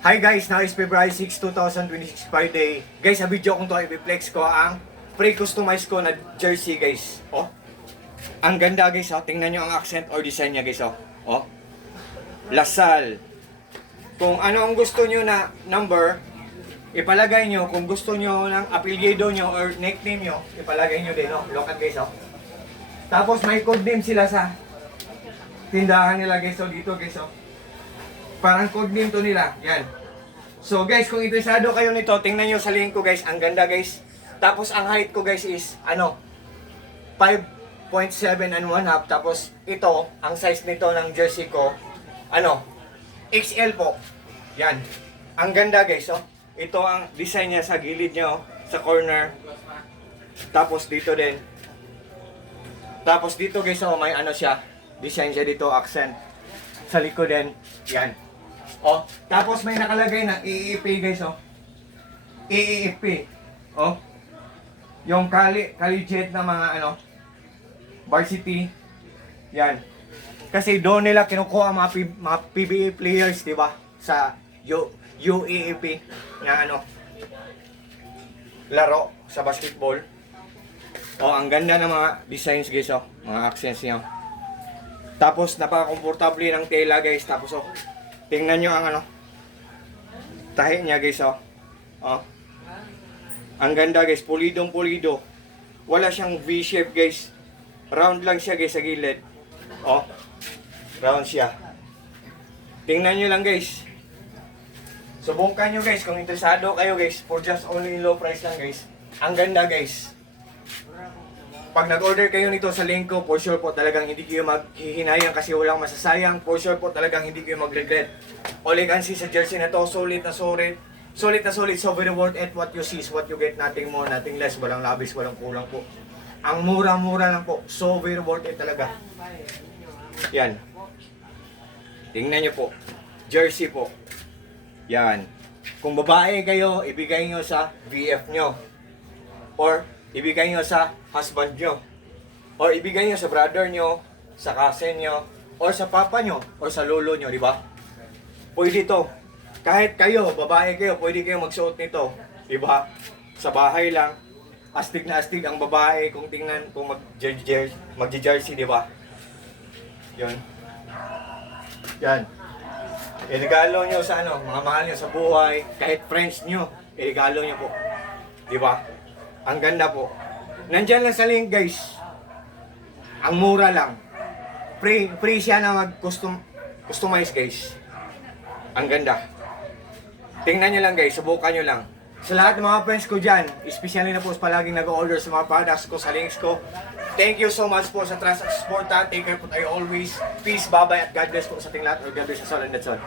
Hi guys, now is February 6, 2026 Friday. Guys, sa video kong to, i-flex ko ang pre-customize ko na jersey guys. Oh, ang ganda guys, oh. Tingnan nyo ang accent or design niya guys. Oh, Lasal. Kung ano ang gusto nyo na number, ipalagay nyo. Kung gusto nyo ng apelyido nyo or nickname nyo, ipalagay nyo din. Oh. Look at guys. Oh. Tapos may code name sila sa tindahan nila guys. Oh, dito guys. Oh. Parang code name to nila. Yan. So guys, kung interesado kayo nito, tingnan nyo sa link ko guys. Ang ganda guys. Tapos ang height ko guys is 5.7 and 1/2. Tapos ito, ang size nito ng jersey ko, XL po. Yan. Ang ganda guys, oh. Ito ang design niya sa gilid niya, oh, sa corner. Tapos dito din. Tapos dito guys, oh, may siya. Design siya dito, accent. Sa likod din. Yan. Oh, tapos may nakalagay na EEP guys, oh. EEP. Oh. Yung collegiate na mga varsity. Yan. Kasi doon nila kinukuha mga PBA players, 'di ba? Sa UEEP na laro sa basketball. Oh, ang ganda ng mga designs guys, oh. Mga accents niya. Tapos napaka-komportable ng tela guys. Tapos tingnan nyo ang tahi niya guys, oh. Oh. Ang ganda guys, pulidong pulido. Wala siyang V-shape guys. Round lang siya guys sa gilid. Oh. Round siya. Tingnan nyo lang guys. Subukan nyo guys kung interesado kayo guys. For just only low price lang guys. Ang ganda guys. Pag nag-order kayo nito sa link ko, for sure po talagang hindi kayo maghihinayang kasi walang masasayang. For sure po talagang hindi kayo mag-regret. Elegancy sa jersey na to, solid na solid. Solid na solid, so very worth it. What you see is what you get, nothing more, nothing less. Walang labis, walang kulang po. Ang mura-mura lang po, so very worth it talaga. Yan. Tingnan nyo po. Jersey po. Yan. Kung babae kayo, ibigay nyo sa VF nyo. Or ibigay nyo sa husband nyo. Or ibigay nyo sa brother nyo, sa cousin nyo, or sa papa nyo, or sa lolo nyo, di ba? Pwede to. Kahit kayo, babae kayo, pwede kayo magsuot nito. Di ba? Sa bahay lang. Astig na astig ang babae kung tingnan, kung mag-jersey, di ba? Yun. Yan. Iregalo nyo sa mga mahal nyo sa buhay, kahit friends nyo, iregalo nyo po. Di ba? Ang ganda po. Nandyan lang sa link guys. Ang mura lang. Free siya na mag-customize guys. Ang ganda. Tingnan nyo lang guys. Subukan nyo lang. Sa lahat ng mga friends ko dyan, especially na po palaging nag-order sa mga products ko, sa links ko. Thank you so much po sa trust at support. Take care po tayo always. Peace, bye-bye, at God bless po sa ating lahat. Or God bless us all and that's all.